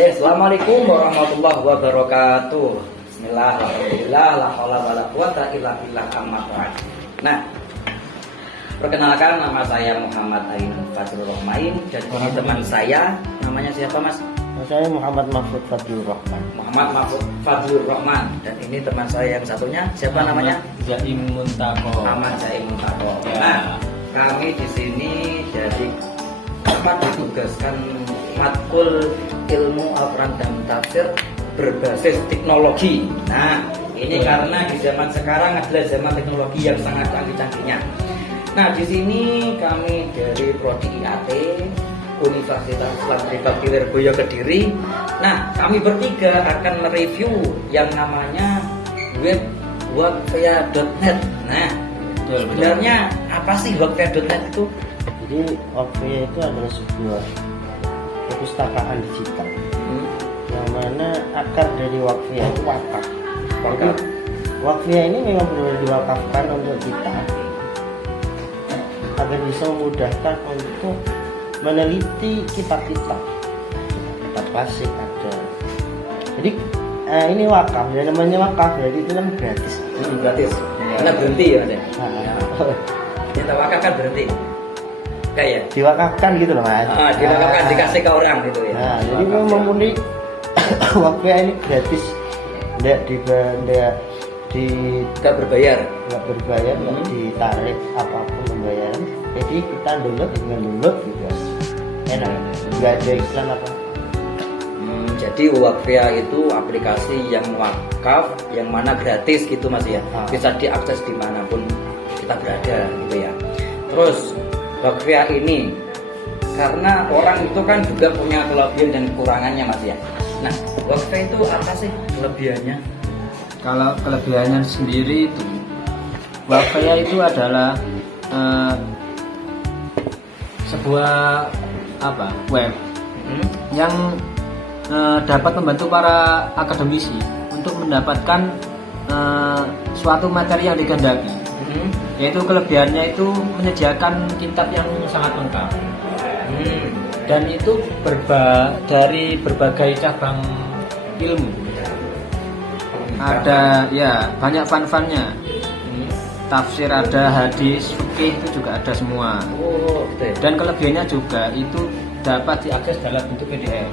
Oke, assalamualaikum warahmatullahi wabarakatuh. Bismillah, alhamdulillah, la haula wala quwata illa billah, amma ba'd. Nah, perkenalkan, nama saya Muhammad Ainul Fadlur Rahmain dan ini teman saya, namanya siapa Mas? Saya Muhammad Mahfud Fadlur Rahman. Muhammad Mahfud Fadlur Rahman. Dan ini teman saya yang satunya, siapa namanya? Zaim Muntaqo. Ahmad Zaim Muntaqo. Ya. Nah, kami di sini jadi ditugaskan matkul ilmu Al-Quran dan tafsir berbasis teknologi. Nah, ini karena di zaman sekarang adalah zaman teknologi yang sangat canggih-canggihnya. Nah, di sini kami dari Prodi IAT Universitas Islam Tribakti Boyo Kediri. Nah, kami bertiga akan mereview yang namanya web workfare.net. Nah, sebenarnya apa sih workfare.net itu? Jadi Workfare itu adalah sebuah perpustakaan digital yang mana akar dari Workfare itu wakaf. Wakaf. Jadi Workfare ini memang benar-benar diwakafkan untuk kita agar bisa memudahkan untuk meneliti kitab-kitab klasik ada. Jadi ini wakaf, dan namanya wakaf jadi itu kan gratis. Gratis. Karena berhenti ya Mas. Nah, Kita wakaf kan berhenti. Kayak diwakafkan gitu loh Mas. diwakafkan dikasih ke orang gitu ya. Nah, jadi memang mempunyai Workfare ini gratis, tidak Nggak berbayar. berbayar, nggak ditarik apapun pembayaran. Jadi kita download dengan download gitu, enak, nggak ada iklan apa. Jadi Workfare itu aplikasi yang wakaf, yang mana gratis gitu Mas ya. Bisa diakses dimanapun kita berada gitu ya. Terus Workfare ini karena orang itu kan juga punya kelebihan dan kekurangannya Mas ya. Nah, Workfare itu apa sih kelebihannya? Kalau kelebihannya sendiri itu Workfare itu adalah sebuah web yang dapat membantu para akademisi untuk mendapatkan suatu materi yang dikehendaki. Yaitu kelebihannya itu menyediakan kitab yang sangat lengkap. Dan itu dari berbagai cabang ilmu. Ada ya banyak fun-funnya. Tafsir ada, hadis, fikih itu juga ada semua. Oh, gitu. Dan kelebihannya juga itu dapat diakses dalam bentuk PDF.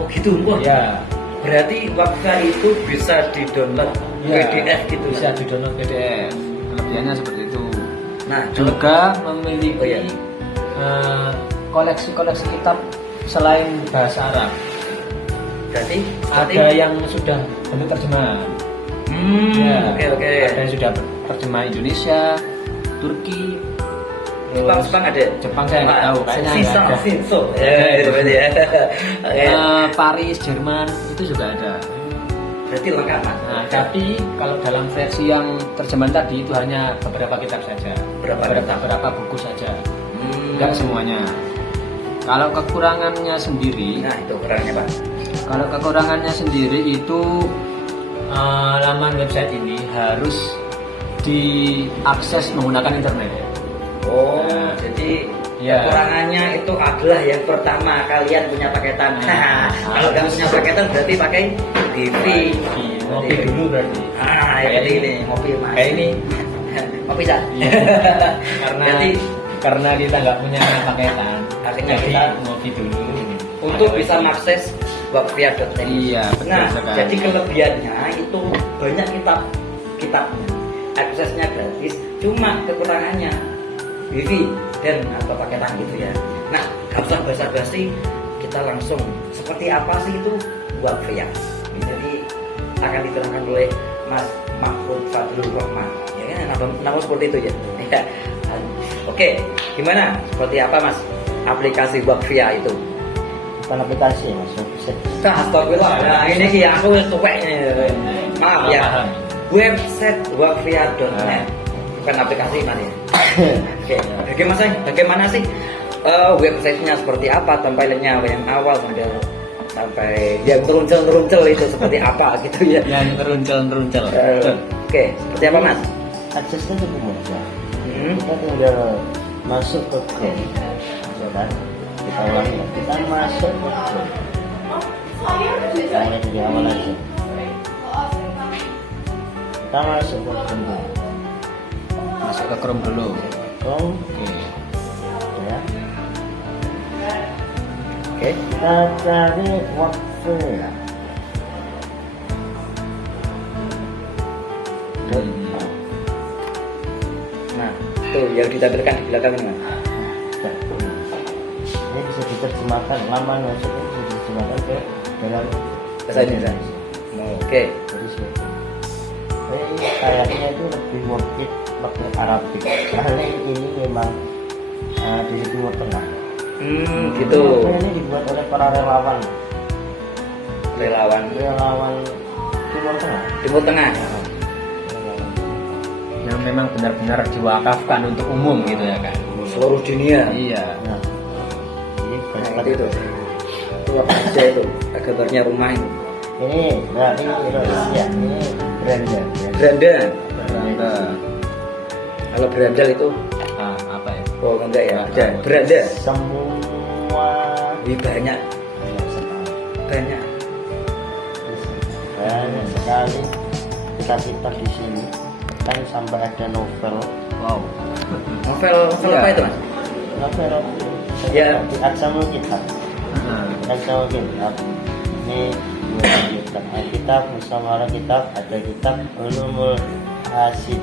Oh gitu. Wah. Ya, Berarti Workfare itu bisa di-download ya, PDF gitu. bisa di-download PDF. Kelebihannya seperti itu. Nah, Juga memiliki Oh, iya. koleksi-koleksi kitab selain bahasa Arab. berarti Ada yang sudah bentuk terjemahan. Ya, Oke. Ada yang sudah terjemahan Indonesia, Turki, Jepang ada. Jepang saya nggak tahu, kayaknya nggak ada. Sinso. Ya, itu berarti ya. Oke. Paris, Jerman itu juga ada. Berarti lengkap Mas. Nah, tapi kalau dalam versi yang terjemahan tadi itu hanya beberapa kitab saja, beberapa buku saja, enggak semuanya. Kalau kekurangannya sendiri, Nah, itu kurangnya Pak. kalau kekurangannya sendiri itu laman website ini harus diakses menggunakan internet. Oh, Nah, jadi ya. kekurangannya itu adalah yang pertama kalian punya paketan. Nah, kalau nggak punya paketan berarti pakai TV. Ngopi dulu berarti. Ya berarti ini ngopi Mas. Kayak ini. Ngopi Sa. Karena Berarti karena kita nggak punya paketan, akhirnya jadi kita ngopi dulu. untuk bisa mengakses Workfare.net. Iya, betul Nah, sekali. jadi kelebihannya itu banyak kitabnya, aksesnya gratis. Cuma kekurangannya wifi dan atau paketan gitu ya. Nah, nggak usah basa-basi, kita langsung seperti apa sih itu Workfare. Jadi akan diterangkan oleh Mas Mahfud Fadlur Rahman. Ya kan, nama seperti itu ya. Ya. Oke, gimana? Seperti apa Mas aplikasi Workfare itu? Bukan aplikasi Mas, website. Astagfirullah. Nah, ini sih aku tuweknya. Maaf ya. Paham. Website Workfare.net. Bukan aplikasi Mas ya. Oke. Bagaimana sih websitenya seperti apa, tampilannya yang awal sampai yang teruncel itu seperti apa gitu ya. Yang teruncel. Oke, seperti apa Mas? Aksesnya cukup mudah. Kita tinggal masuk ke Chrome, ya kan? Kita ulangi, kita masuk ke Chrome. Kita mulai dari awal aja. Kita masuk ke Chrome. Masuk ke Chrome dulu. Chrome, Oke. ya. Oke. Kita cari Wordfear. Nah, tuh yang ditampilkan di belakang ini, Mas. Ini bisa diterjemahkan, laman maksudnya bisa diterjemahkan ke dalam Bahasa Indonesia. Oke. Jadi seperti ini kayaknya itu lebih worth it pakai Arabik karena ini memang di Timur Tengah. Gitu. Ini dibuat oleh para relawan Relawan Timur Tengah. Timur Tengah. Yang memang benar-benar diwakafkan untuk umum gitu ya kan. Seluruh dunia. Iya. Nah, ini Nah, itu. Itu apa aja itu? Gambarnya rumah itu. ini Indonesia, ini Beranda. Beranda. Beranda. Kalau berandal itu, Apa ya? oh enggak ya, ada beranda. Semua Lebih banyak banyak sekali kita di sini kan sampai ada novel Wow. Novel Iya. apa itu, Mas? novel Ya. di Aksamul Kitab Nah, Aksamul Kitab ini melanjutkan Alkitab Musawarah Kitab ada kitab Ulumul Hasid.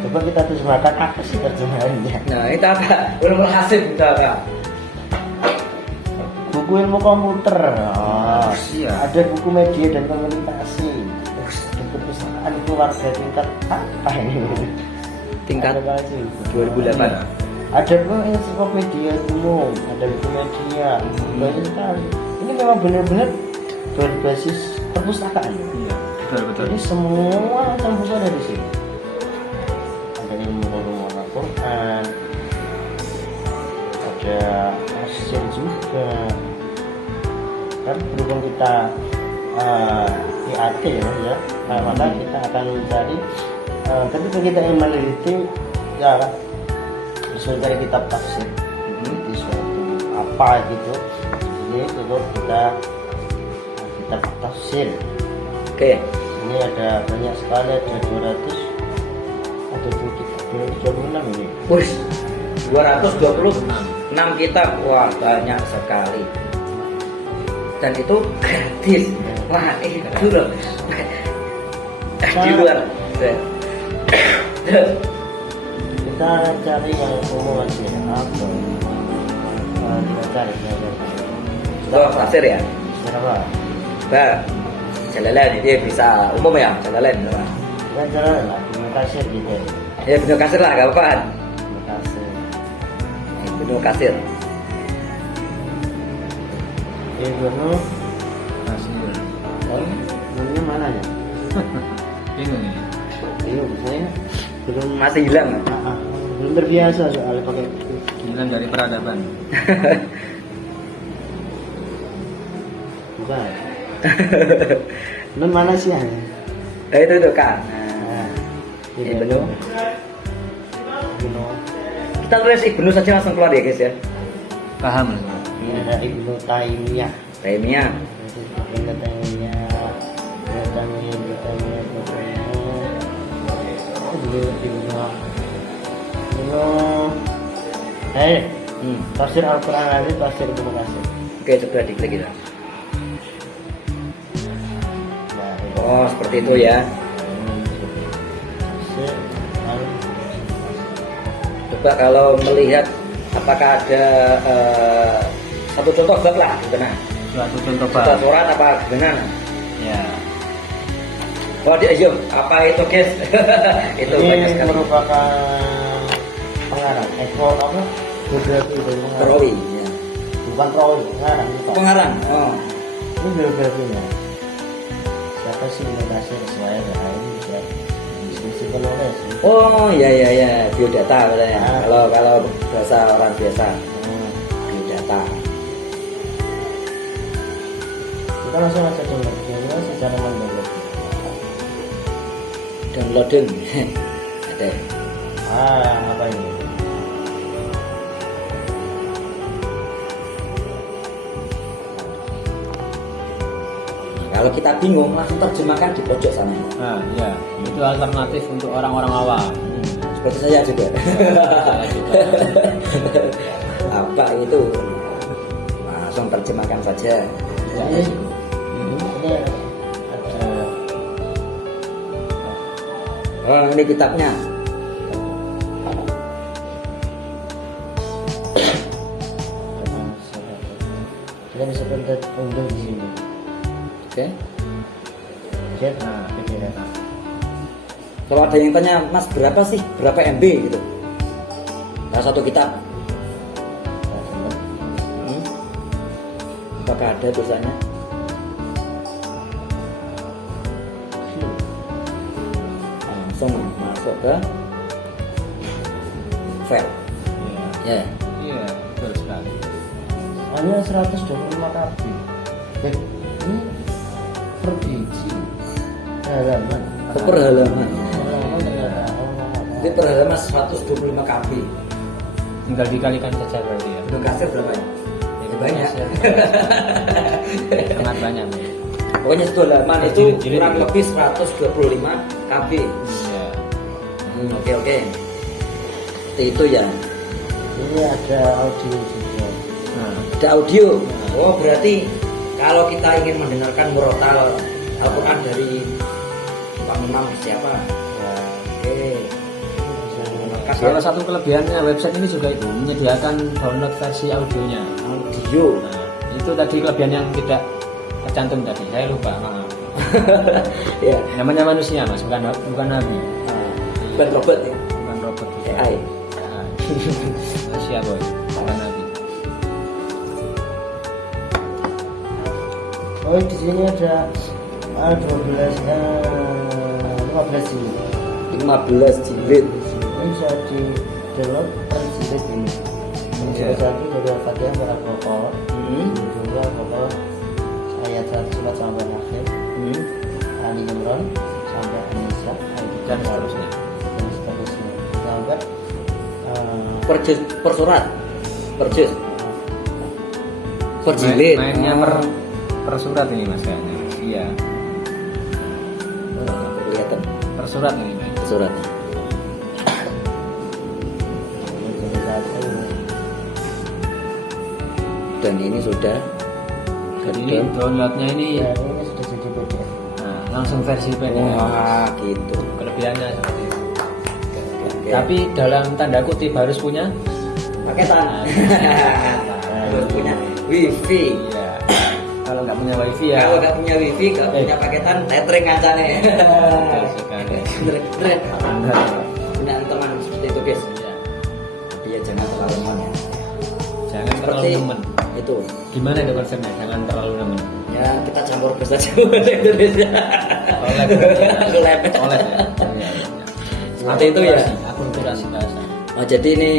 Coba kita terjemahkan apa sih terjemahannya? Nah, itu apa? Ulumul Hasib itu apa? Buku ilmu komputer. Iya. Ada buku media dan komunikasi. Dan perpustakaan keluarga tingkat apa ini? Tingkat Ada apa sih? 2008. Ada pun ensiklopedia umum, ada buku media, banyak sekali. Ini memang benar-benar berbasis perpustakaan. iya. Betul. Jadi semua macam buku ada di sini. Ada ilmu Al-Quran, ada tafsir juga. Kan berhubung kita IAT ya, maka kita akan mencari. Ketika kita ingin meneliti, ya sesuai dari kitab tafsir, di suatu apa gitu. Jadi itu kita kitab tafsir. Oke. Ini ada banyak sekali, ada 200, ada 226 ini. Wih, 226 kitab. Wah, banyak sekali. Dan itu gratis. Wah, itu loh. Di luar. Kita cari yang umum aja. Apa? Kita cari. Oh, tafsir ya? Berapa? Mbak, jalalan dia bisa umum ya, jalalan. Kita cari lah, terima kasih gitu. Ya, bentuk kasir lah, gak apa-apa. Terima kasih. Bentuk kasir. Ibnu, Hasil. namanya mana ya? Bingung ini. Bingung, saya belum Masih hilang. belum terbiasa soalnya pakai itu. Hilang dari peradaban. Bukan. Nun mana sih ya? Nah, itu kan. Nah, Ibnu. Ibnu. Kita tulis Ibnu saja langsung keluar ya guys ya. Paham. Ini ada Ibnu Taimiyah. Taimiyah. Ibnu Taimiyah. Tafsir Al-Quran ada tafsir Ibnu Katsir. Oke, coba diklik kita. Nah, Oh, seperti itu ya. tafsir Coba kalau melihat apakah ada satu contoh bab lah di tengah. Suatu contoh Kita bab. surat apa gimana? Ya. Oh, dia yuk, apa itu guys? Itu banyak ini sekali. merupakan pengarang apa biografi dari pengarang, Perawi. Ya. bukan perawi, pengarang ini Pak. Pengarang. Oh. Ini biografinya siapa sih Ibnu Katsir sesuai dengan ini bisa diskusi penulis. Oh, ya ya ya, biodata katanya. Ah. Kalau bahasa orang biasa, Hmm. biodata. Kita langsung aja dulu ya, secara mendadak. Downloading. Ada. Apa ini? Kalau kita bingung langsung terjemahkan di pojok sana. Nah, iya. Itu alternatif untuk orang-orang awam. Seperti saya juga. Saya juga. Apa itu? Langsung terjemahkan saja. Ini ada Oh, ini kitabnya. kita bisa bentuk unduh di sini. Oke. Chat, Nah, PDF. Kalau ada yang tanya, Mas berapa sih? Berapa MB gitu? Salah satu kitab. Apakah ada tulisannya? Langsung masuk ke file. Iya. Ya. Iya, betul sekali. Hanya 125 KB. Ini per biji halaman. Per halaman. Halaman ternyata. Ini per halaman 125 KB. Tinggal dikalikan saja berarti ya. Udah kasir berapa ya? Ya banyak. Sangat banyak. Pokoknya satu halaman itu Jilid-jilid kurang itu. lebih 125 KB. Iya. Oke. Seperti itu ya. Ini ada audio juga. Nah, Ada audio. Oh berarti kalau kita ingin mendengarkan murotal Al-Quran dari Pak Imam siapa? Ya, Oke. bisa salah satu kelebihannya website ini juga itu menyediakan download versi audionya. Audio. Nah, itu tadi kelebihan yang tidak tercantum tadi. Saya lupa, maaf. Ya. Namanya manusia, Mas, bukan nabi. Bukan robot ya. Bukan robot. AI. Nah, manusia, boy. Bukan nabi. Oh, di sini ada 15 jilid. 15 jilid. Ini bisa di download per jilid ini. Iya. Bisa lagi dari Al-Fatihah para pokok. Juga pokok ayat 1 sampai akhir. Ali Imran sampai An-Nisa Dan seterusnya. dan seterusnya sampai Per surat. Per juz. Per jilid. Mainnya per surat ini, Mas, kayaknya. Iya. Kelihatan Per surat ini, Mas. per surat. jadi satu. Dan ini sudah Jadi ini downloadnya ini Ya, ini sudah jadi PDF. nah, langsung versi PDF. Wah gitu. Kelebihannya seperti itu. Oke. Tapi dalam tanda kutip harus punya paketan. Harus punya wifi. iya. Kalau nggak punya wifi ya. Kalau nggak punya wifi, nggak punya paketan, tethering ngancane. Betul sekali. Bener. Benar. Punya teman seperti itu guys. Iya. Tapi ya jangan terlalu nemen ya. Jangan terlalu Seperti nemen. itu. Gimana itu konsepnya? Jangan terlalu nemen. Ya kita campur ke saja bahasa Indonesia. Oleh. Oleh. Oleh ya. Iya, iya. Seperti itu ya. Akulturasi bahasa. Oh jadi ini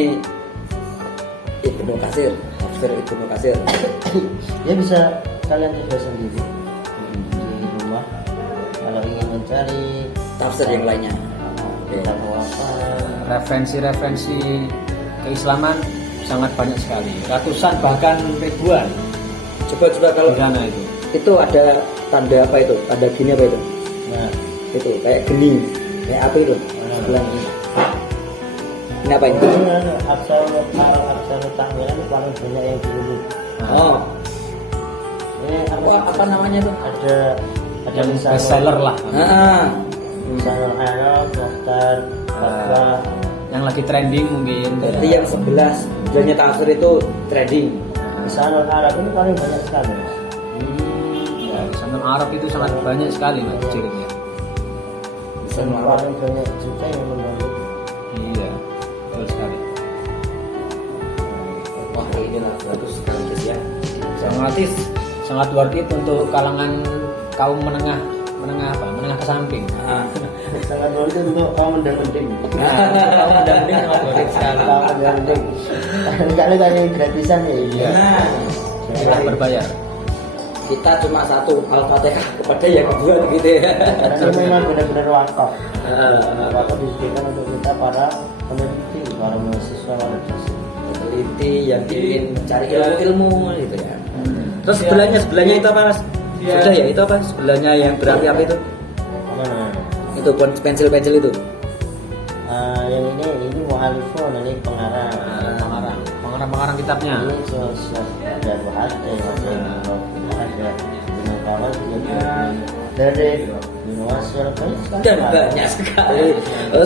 Ibnu Katsir, tafsir Ibnu Katsir. Ya bisa kalian coba sendiri di rumah kalau ingin mencari Tafsir yang lainnya. kitab apa. Referensi-referensi keislaman sangat banyak sekali. Ratusan bahkan ribuan Coba kalau di sana itu. ada tanda apa itu? Tanda gini apa itu? Nah, Itu kayak geni. Kayak apa itu? Sebelah ini. Ini apa ini? ini aksar tahwilan paling banyak yang dulu. Oh, Ini apa namanya itu? ada Yang lisan best seller lah. Lisanul Arab, Mukhtar, Fatwa. Yang lagi trending mungkin. Berarti yang sebelah sebelahnya tafsir itu trading. Lisanul Arab ini paling banyak sekali, Mas. Ya, Lisanul Arab itu sangat banyak sekali, Mas, cirinya. Lisan Dan Arab. paling banyak juga yang mendownload. Iya, betul sekali. Wah ini lah bagus sekali guys ya. Sangat worth it untuk kalangan kaum menengah ke samping. Sangat worth it untuk kaum mendang-mending. Kaum mendamping sangat worth it sekali. Kaum mendang-mending. Enggak ada yang gratisan ya. Iya. Nah, Kita berbayar. kita cuma satu Al-Fatihah kepada yang buat gitu ya. Karena ini memang benar-benar wakaf. Wakaf disediakan untuk kita para peneliti, para mahasiswa, para dosen. Peneliti yang ingin cari ilmu gitu ya. Terus sebelahnya itu apa Mas? Sudah ya, itu apa sebelahnya yang berapi-api itu? Mana? Itu pensil-pensil itu. Yang ini mu'alifun, ini pengarang. Pengarang kitabnya. Ini sosial ada bahasa, ada kawan dari universal Dan banyak sekali.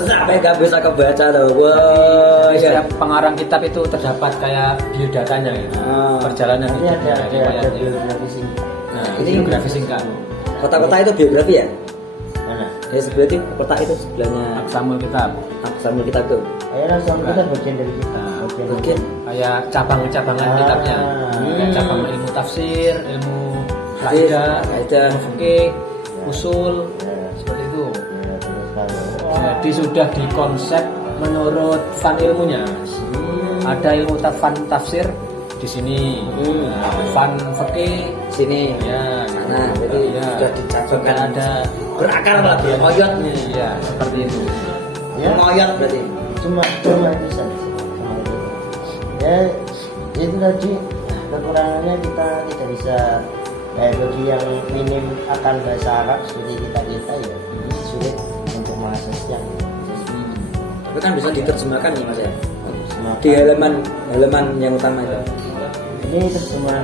Sampai nggak bisa kebaca loh. Wah, ya. Setiap pengarang kitab itu terdapat kayak biodatanya gitu. Perjalanan Ini hidupnya, ada riwayatnya. biografi singkat. Nah, ini biografi singkat. Kota-kota itu biografi ya? Mana? Ya sebelah itu kota itu sebelahnya Aksamul kitab. sama kita tuh. Ayo langsung kita bagian dari kita. Nah, Mungkin kayak cabang-cabangan kitabnya. Kayak cabang ilmu tafsir, ilmu kaidah, ilmu fikih, usul, seperti itu. Ya, terus kalau Jadi sudah dikonsep menurut fan ilmunya. Ada ilmu fan tafsir di sini, fan fikih sini. ya. Nah, jadi ya. sudah dicabangkan ada berakar lah dia ngoyot nih. ya seperti itu. ya Ngoyot berarti. cuma itu saja. Cuma itu. Ya itu tadi kekurangannya kita tidak bisa bagi yang minim akan bahasa Arab seperti kita ya ini sulit untuk mengakses yang Tapi kan bisa diterjemahkan nih Mas ya. Terjemahan. Di halaman yang utama itu. Ini terjemahan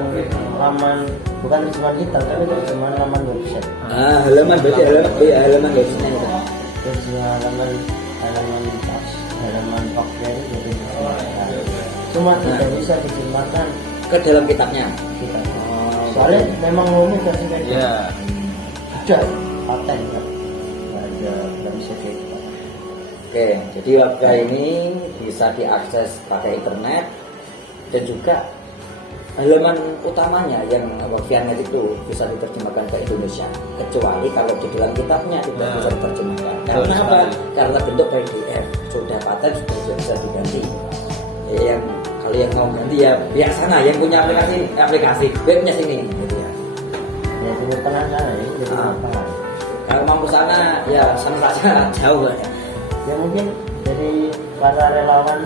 laman, bukan terjemahan kita tapi terjemahan laman website. Halaman berarti halaman website itu. Terjemahan halaman fakta itu jadi terjemahan. Cuma tidak bisa diterjemahkan Ke dalam kitabnya. kita. Soalnya memang rumit kan sih Ya. Sudah paten kan. Nggak bisa kayak gitu. Oke, jadi website ini bisa diakses pakai internet dan juga halaman utamanya yang website itu bisa diterjemahkan ke Indonesia, kecuali kalau di dalam kitabnya tidak bisa diterjemahkan. Karena apa? Karena bentuk PDF sudah paten sudah bisa diganti. Yang kalau yang mau ganti ya pihak sana yang punya aplikasi webnya sini, gitu ya. Ya timur tengah sana ya, di timur tengah. Kalau mau ke sana ya sama saja jauh ya. Ya mungkin dari para relawan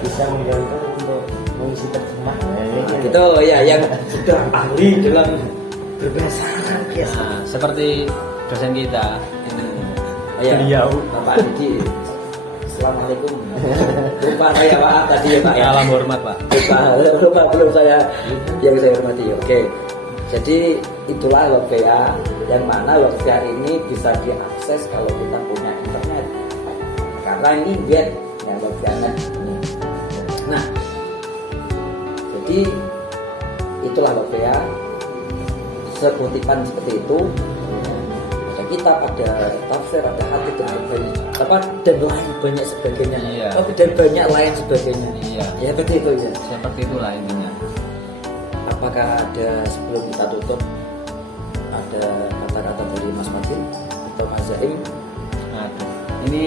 bisa membantu untuk mengisi terjemahan. Gitu ya, yang sudah ahli dalam berbahasa Arab ya. Nah, seperti dosen kita ini. Ya, Beliau. Bapak Didi. Assalamualaikum. Lupa saya Pak tadi ya Pak ya. Salam hormat Pak. Lupa belum saya yang saya hormati. Oke. Jadi itulah Webvia yang mana Webvia ini bisa diakses kalau kita punya internet. Karena ini web yang Webvia. Nah, jadi itulah Webvia. Sekutipan seperti itu. Kita ada tafsir, ada hati dan lain banyak sebagainya. Iya. Dan banyak lain sebagainya. Iya. Ya seperti itu ya. Seperti itulah intinya. Apakah ada sebelum kita tutup ada kata-kata dari Mas Matin atau Mas Zaim? Aduh. Ini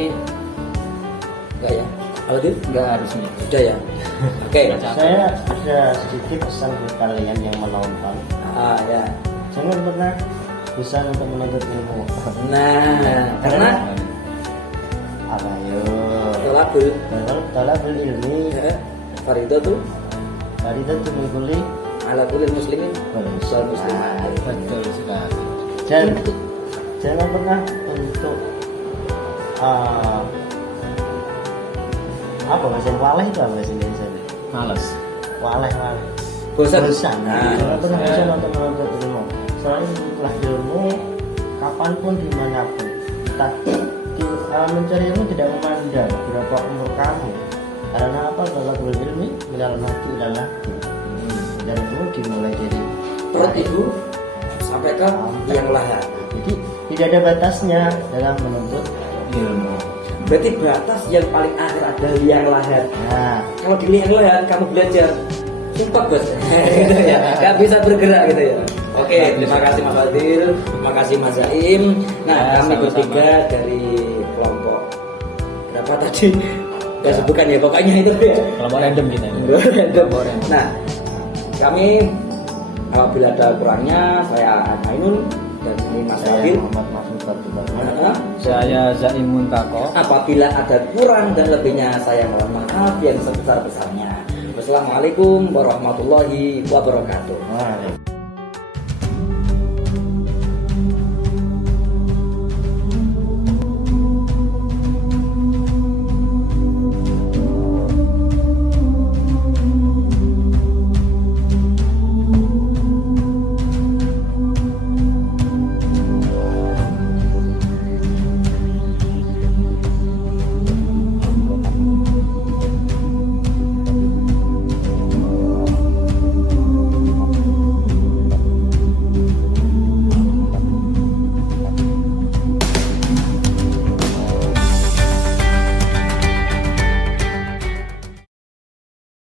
Enggak ya? Aldi? nggak harusnya. Sudah ya. Oke. Saya ada sedikit pesan buat kalian yang menonton. Ya. Jangan pernah bosan untuk menuntut ilmu. Nah, karena apa yo? Talabul ilmi Faridah tuh Faridah tuh mengkuli ala kulli muslimin wal muslimat. Betul sekali. Dan jangan pernah untuk apa bahasa waleh itu apa bahasa Indonesia? Males. Waleh. Bosan. Nah, jangan pernah bosan untuk menuntut ilmu. Soalnya setelah ilmu kapanpun dimanapun kita mencari ilmu tidak memandang berapa umur kamu. Karena apa? Kalau berilmu minal mati adalah dan itu dimulai dari Perut ibu sampai ke yang lahat. Jadi tidak ada batasnya dalam menuntut ilmu. Berarti batas yang paling akhir adalah liang lahat. Nah, Kalau di liang lahat kamu belajar sumpah bos, gitu ya, nggak bisa bergerak gitu ya. Oke, terima kasih Mas Fadil, terima kasih Mas Zaim. Nah, Ya, kami sama-sama. bertiga dari kelompok berapa tadi? Gak sebutkan ya, pokoknya itu ya. Kelompok random kita. Random. Nah, kami apabila ada kurangnya, saya Ainun dan ini Mas saya Fadil. Muhammad Mahmud Abdullah. Nah, Saya Zaimun Tako. apabila ada kurang dan lebihnya, saya mohon maaf yang sebesar-besarnya. Wassalamualaikum warahmatullahi wabarakatuh. Wah.